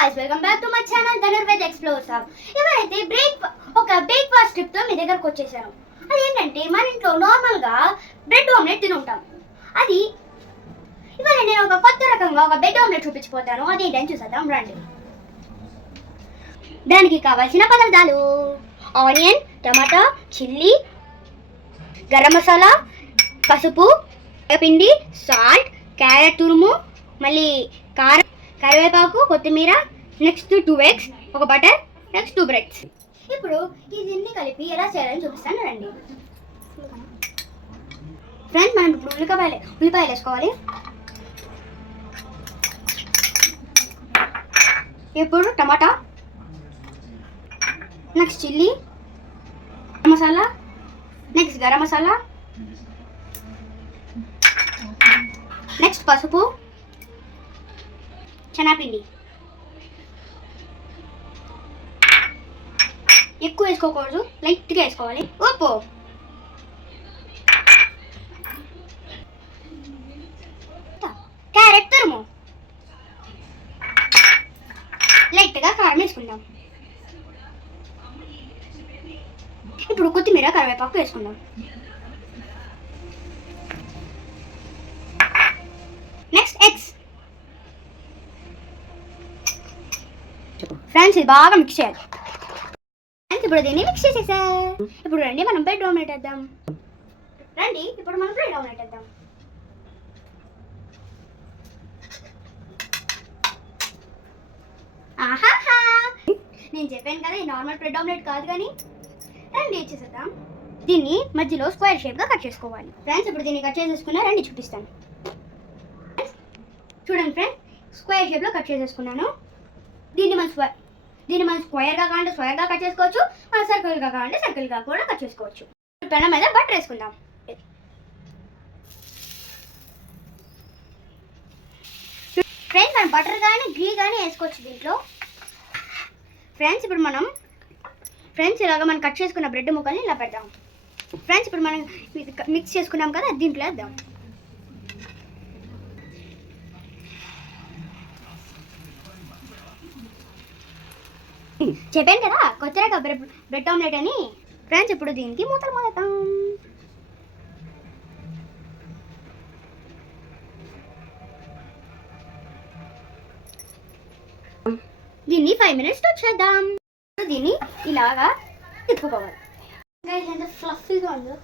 guys, welcome back to my channel Dhanurved Explores Hub. ఇవాళైతే breakfast trip తో మీ దగ్గరకు వచ్చేసాను. అదేంటంటే మన ఇంట్లో నార్మల్ గా బ్రెడ్ ఆమ్లెట్ తిని ఉంటాం. అది ఇవాళ నేను ఒక కొత్త రకంగా ఒక బ్రెడ్ ఆమ్లెట్ చూపించిపోతాను. అదేంటని చూసేద్దాం రండి. దానికి కావాల్సిన పదార్థాలు: ఆనియన్, టమాటా, చిల్లీ, గరం మసాలా, పసుపు, పిండి, సాల్ట్, క్యారెట్ తురుము, మళ్ళీ కారం, కరివేపాకు, కొత్తిమీర, నెక్స్ట్ 2 eggs, ఒక బటర్, నెక్స్ట్ 2 breads. ఇప్పుడు ఇవన్నీ కలిపి ఎలా చేయాలని చూపిస్తాను రండి. ఫ్రెండ్స్, మనం ఇప్పుడు ఉల్లిపాయలు వేసుకోవాలి. ఇప్పుడు టమాటా, next chilli masala, next garam masala, next పసుపు, శనగపిండి. ఎక్కువ వేసుకోకూడదు, లైట్గా వేసుకోవాలి. ఉప్పు, క్యారెట్ తురుము, లైట్గా కారం వేసుకుందాం. ఇప్పుడు కొత్తిమీర, కరివేపాకు వేసుకుందాం. Next eggs. ఫ్రెండ్స్, ఇది బాగా మిక్స్ చేయాలి. ఫ్రెండ్స్, ఇప్పుడు దీన్ని మిక్స్ చేసేసా. ఇప్పుడు రండి మనం బ్రెడ్ ఆమ్లెట్ వేద్దాం. ఆహాహా, నేను చెప్పాను కదా, ఈ నార్మల్ బ్రెడ్ ఆమ్లెట్ కాదు కానీ. రండి ఇచ్చేసేద్దాం. దీన్ని మధ్యలో స్క్వేర్ షేప్గా కట్ చేసుకోవాలి. ఫ్రెండ్స్, ఇప్పుడు దీన్ని కట్ చేసేసుకున్నా, రండి చూపిస్తాను. చూడండి ఫ్రెండ్స్, స్క్వేర్ షేప్లో కట్ చేసేసుకున్నాను. దీన్ని మనం స్క్వేర్గా కావాలంటే స్క్వేర్గా కట్ చేసుకోవచ్చు, మన సర్కిల్గా కావాలంటే సర్కిల్గా కూడా కట్ చేసుకోవచ్చు. పెనం మీద బటర్ వేసుకుందాం. ఫ్రెండ్స్, మనం బటర్ కానీ ఘీ కానీ వేసుకోవచ్చు దీంట్లో. ఫ్రెండ్స్, ఇప్పుడు ఇలాగా మనం కట్ చేసుకున్న బ్రెడ్ ముక్కల్ని ఇలా పెడదాం. ఫ్రెండ్స్, ఇప్పుడు మనం మిక్స్ చేసుకున్నాం కదా, దీంట్లో వేద్దాం. చెప్పాను కదా కొత్త రకం బ్రెడ్ ఆమ్లెట్ అని. ఫ్రెండ్స్, ఇప్పుడు దీనికి మూతలు మూడతాం. దీన్ని 5 minutes వచ్చేద్దాం. దీన్ని ఇలాగా తిప్పుకోవాలి. ఎంత ఫ్లఫీగా ఉందో.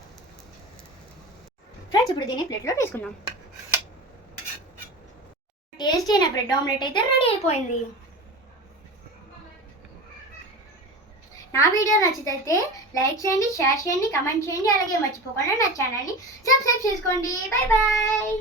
ఫ్రెండ్స్, ఇప్పుడు దీన్ని ప్లేట్లో వేసుకుందాం. టేస్టీ అయిన బ్రెడ్ ఆమ్లెట్ అయితే రెడీ అయిపోయింది. నా వీడియో నచ్చితే లైక్ చేయండి, షేర్ చేయండి, కమెంట్ చేయండి. అలాగే మర్చిపోకుండా నా ఛానల్ని సబ్స్క్రైబ్ చేసుకోండి. Bye bye.